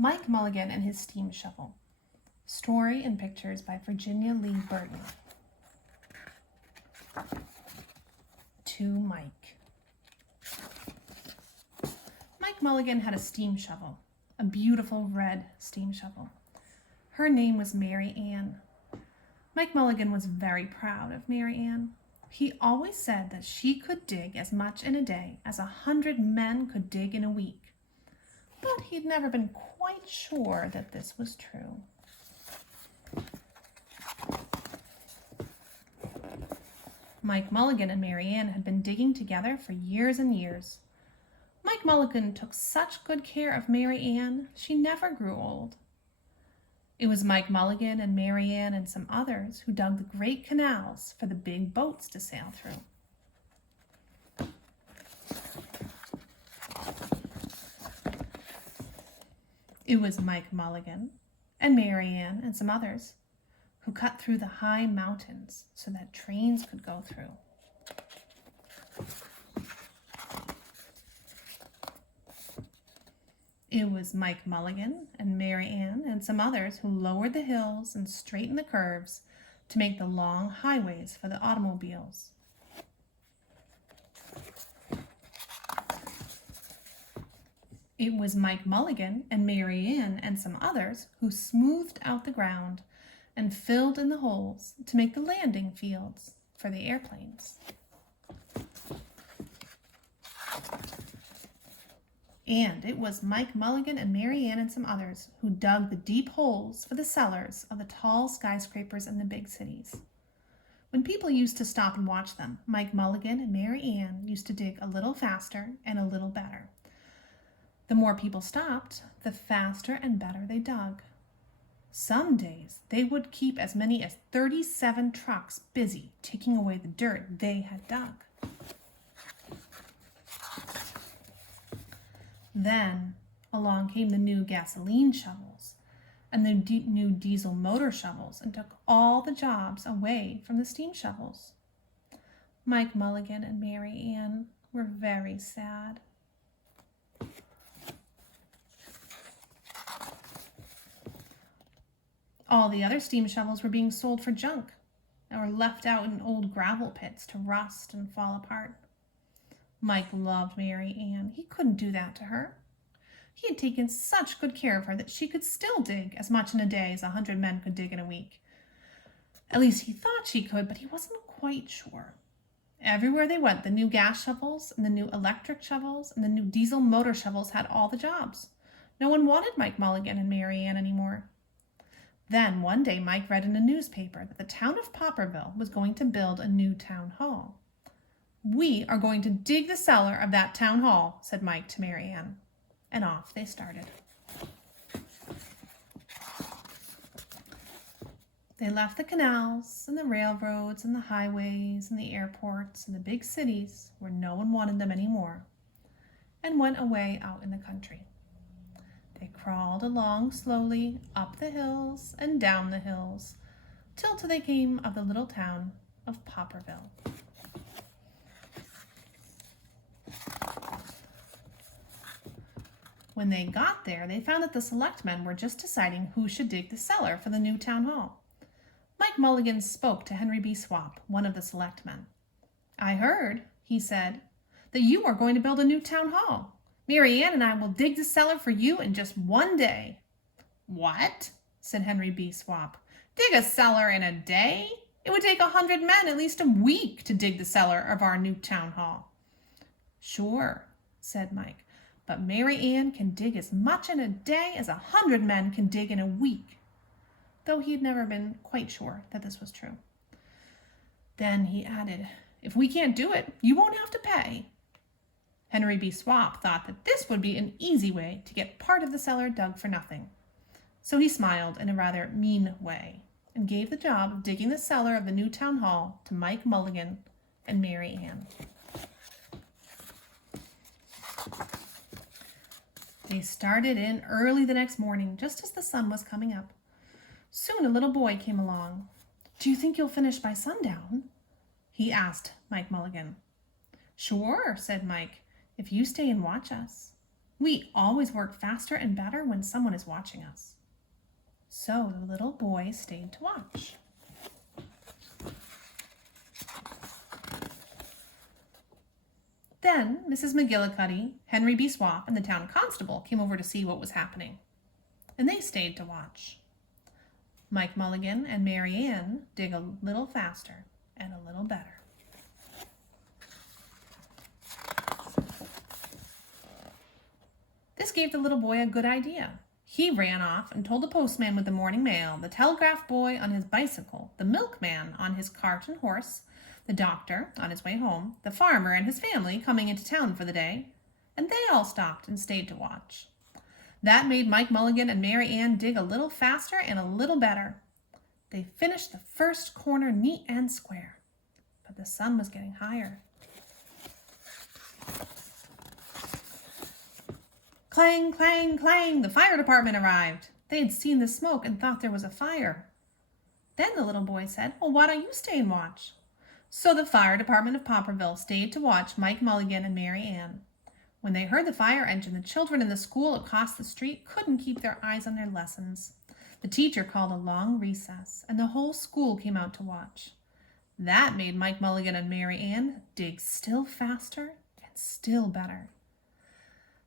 Mike Mulligan and His Steam Shovel. Story and pictures by Virginia Lee Burton. To Mike. Mike Mulligan had a steam shovel, a beautiful red steam shovel. Her name was Mary Ann. Mike Mulligan was very proud of Mary Ann. He always said that she could dig as much in a day as 100 men could dig in a week. But he'd never been quite sure that this was true. Mike Mulligan and Mary Ann had been digging together for years and years. Mike Mulligan took such good care of Mary Ann, she never grew old. It was Mike Mulligan and Mary Ann and some others who dug the great canals for the big boats to sail through. It was Mike Mulligan and Mary Ann and some others who cut through the high mountains so that trains could go through. It was Mike Mulligan and Mary Ann and some others who lowered the hills and straightened the curves to make the long highways for the automobiles. It was Mike Mulligan and Mary Ann and some others who smoothed out the ground and filled in the holes to make the landing fields for the airplanes. And it was Mike Mulligan and Mary Ann and some others who dug the deep holes for the cellars of the tall skyscrapers in the big cities. When people used to stop and watch them, Mike Mulligan and Mary Ann used to dig a little faster and a little better. The more people stopped, the faster and better they dug. Some days they would keep as many as 37 trucks busy taking away the dirt they had dug. Then along came the new gasoline shovels and the new diesel motor shovels and took all the jobs away from the steam shovels. Mike Mulligan and Mary Ann were very sad. All the other steam shovels were being sold for junk or left out in old gravel pits to rust and fall apart. Mike loved Mary Ann. He couldn't do that to her. He had taken such good care of her that she could still dig as much in a day as 100 men could dig in a week. At least he thought she could, but he wasn't quite sure. Everywhere they went, the new gas shovels and the new electric shovels and the new diesel motor shovels had all the jobs. No one wanted Mike Mulligan and Mary Ann anymore. Then one day Mike read in a newspaper that the town of Popperville was going to build a new town hall. "We are going to dig the cellar of that town hall," said Mike to Mary Ann. And off they started. They left the canals and the railroads and the highways and the airports and the big cities where no one wanted them anymore and went away out in the country. They crawled along slowly up the hills and down the hills till they came of the little town of Popperville. When they got there, they found that the selectmen were just deciding who should dig the cellar for the new town hall. Mike Mulligan spoke to Henry B. Swap, one of the selectmen. "I heard," he said, "that you are going to build a new town hall. Mary Ann and I will dig the cellar for you in just one day." "What?" said Henry B. Swap. "Dig a cellar in a day? It would take 100 men at least a week to dig the cellar of our new town hall." "Sure," said Mike, "but Mary Ann can dig as much in a day as 100 men can dig in a week," though he had never been quite sure that this was true. Then he added, "If we can't do it, you won't have to pay." Henry B. Swap thought that this would be an easy way to get part of the cellar dug for nothing. So he smiled in a rather mean way and gave the job of digging the cellar of the new town hall to Mike Mulligan and Mary Ann. They started in early the next morning, just as the sun was coming up. Soon a little boy came along. "Do you think you'll finish by sundown?" he asked Mike Mulligan. "Sure," said Mike, "if you stay and watch us." We always work faster and better when someone is watching us. So the little boy stayed to watch. Then Mrs. McGillicuddy, Henry B. Swap, and the town constable came over to see what was happening, and they stayed to watch. Mike Mulligan and Mary Ann dig a little faster and a little better. This gave the little boy a good idea. He ran off and told the postman with the morning mail, the telegraph boy on his bicycle, the milkman on his cart and horse, the doctor on his way home, the farmer and his family coming into town for the day, and they all stopped and stayed to watch. That made Mike Mulligan and Mary Ann dig a little faster and a little better. They finished the first corner neat and square, but the sun was getting higher. Clang, clang, clang, the fire department arrived. They had seen the smoke and thought there was a fire. Then the little boy said, "Well, why don't you stay and watch?" So the fire department of Popperville stayed to watch Mike Mulligan and Mary Ann. When they heard the fire engine, the children in the school across the street couldn't keep their eyes on their lessons. The teacher called a long recess, and the whole school came out to watch. That made Mike Mulligan and Mary Ann dig still faster and still better.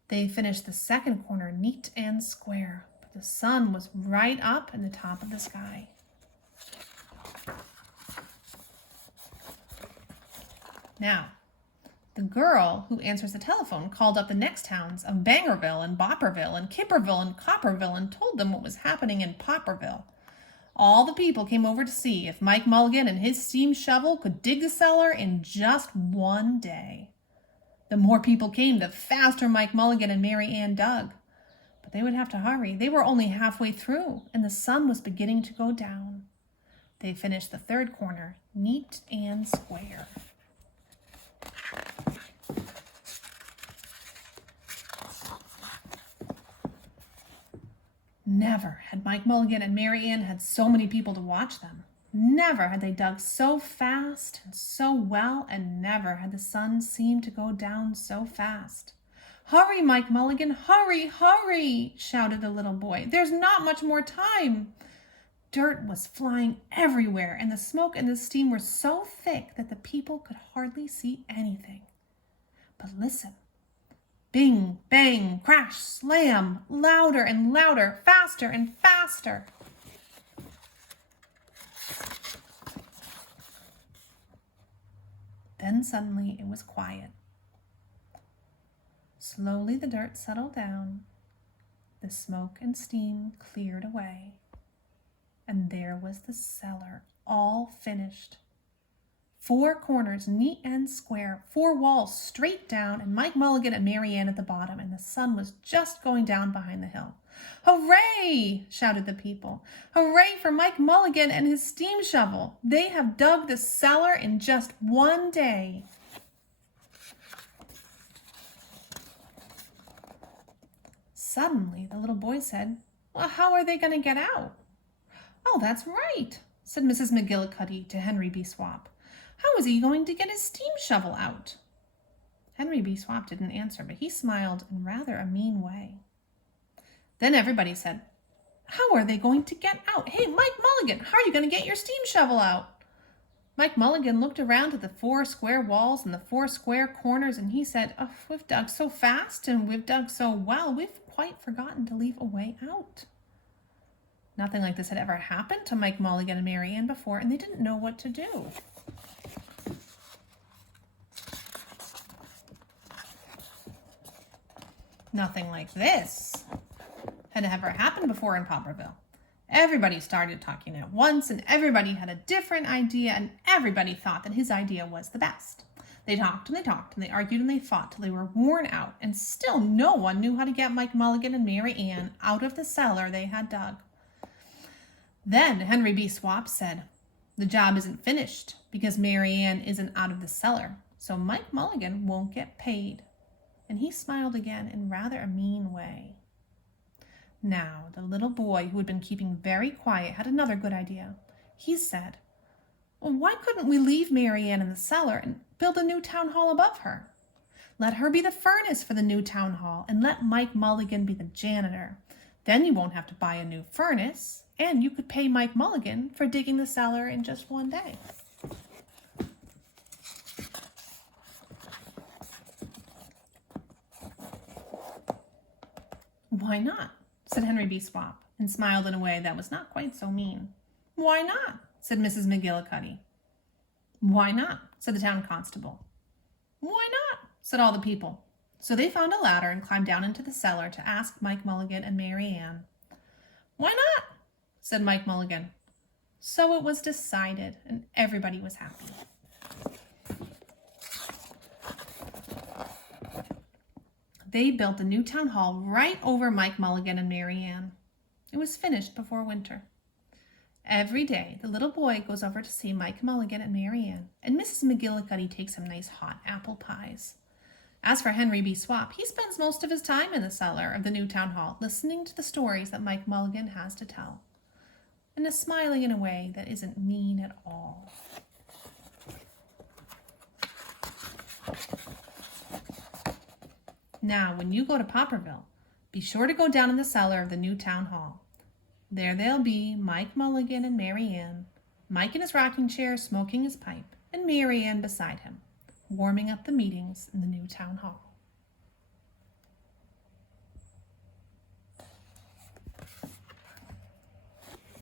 They finished the second corner neat and square, but the sun was right up in the top of the sky. Now, the girl who answers the telephone called up the next towns of Bangerville and Bopperville and Kipperville and Copperville and told them what was happening in Popperville. All the people came over to see if Mike Mulligan and his steam shovel could dig the cellar in just one day. The more people came, the faster Mike Mulligan and Mary Ann dug. But they would have to hurry. They were only halfway through, and the sun was beginning to go down. They finished the third corner, neat and square. Never had Mike Mulligan and Mary Ann had so many people to watch them. Never had they dug so fast and so well, and never had the sun seemed to go down so fast. "Hurry, Mike Mulligan, hurry, hurry," shouted the little boy. "There's not much more time." Dirt was flying everywhere, and the smoke and the steam were so thick that the people could hardly see anything. But listen. Bing, bang, crash, slam, louder and louder, faster and faster. Then suddenly it was quiet. Slowly the dirt settled down, the smoke and steam cleared away, and there was the cellar all finished. 4 corners neat and square, 4 walls straight down, and Mike Mulligan and Mary Ann at the bottom, and the sun was just going down behind the hill. "Hooray!" shouted the people. "Hooray for Mike Mulligan and his steam shovel! They have dug the cellar in just one day." Suddenly, the little boy said, "Well, how are they going to get out?" "Oh, that's right," said Mrs. McGillicuddy to Henry B. Swap. "How is he going to get his steam shovel out?" Henry B. Swap didn't answer, but he smiled in rather a mean way. Then everybody said, "How are they going to get out? Hey, Mike Mulligan, how are you going to get your steam shovel out?" Mike Mulligan looked around at the 4 square walls and the 4 square corners, and he said, "Oh, we've dug so fast and we've dug so well, we've quite forgotten to leave a way out." Nothing like this had ever happened to Mike Mulligan and Mary Ann before, and they didn't know what to do. Nothing like this had ever happened before in Popperville. Everybody started talking at once, and everybody had a different idea, and everybody thought that his idea was the best. They talked and they talked, and they argued and they fought till they were worn out, and still no one knew how to get Mike Mulligan and Mary Ann out of the cellar they had dug. Then Henry B. Swap said, "The job isn't finished because Mary Ann isn't out of the cellar, so Mike Mulligan won't get paid." And he smiled again in rather a mean way. Now, the little boy, who had been keeping very quiet, had another good idea. He said, "Well, why couldn't we leave Mary Ann in the cellar and build a new town hall above her? Let her be the furnace for the new town hall, and let Mike Mulligan be the janitor. Then you won't have to buy a new furnace, and you could pay Mike Mulligan for digging the cellar in just one day. Why not? Said Henry B. Swap, and smiled in a way that was not quite so mean. Why not? Said Mrs. McGillicuddy. Why not? Said the town constable. Why not? Said all the people. So they found a ladder and climbed down into the cellar to ask Mike Mulligan and Mary Ann. Why not? Said Mike Mulligan. So it was decided, and everybody was happy. They built the new town hall right over Mike Mulligan and Mary Ann. It was finished before winter. Every day, the little boy goes over to see Mike Mulligan and Mary Ann, and Mrs. McGillicuddy takes him nice hot apple pies. As for Henry B. Swap, he spends most of his time in the cellar of the new town hall, listening to the stories that Mike Mulligan has to tell, and is smiling in a way that isn't mean at all. Now, when you go to Popperville, be sure to go down in the cellar of the new town hall. There they'll be Mike Mulligan and Mary Ann, Mike in his rocking chair smoking his pipe, and Mary Ann beside him, warming up the meetings in the new town hall.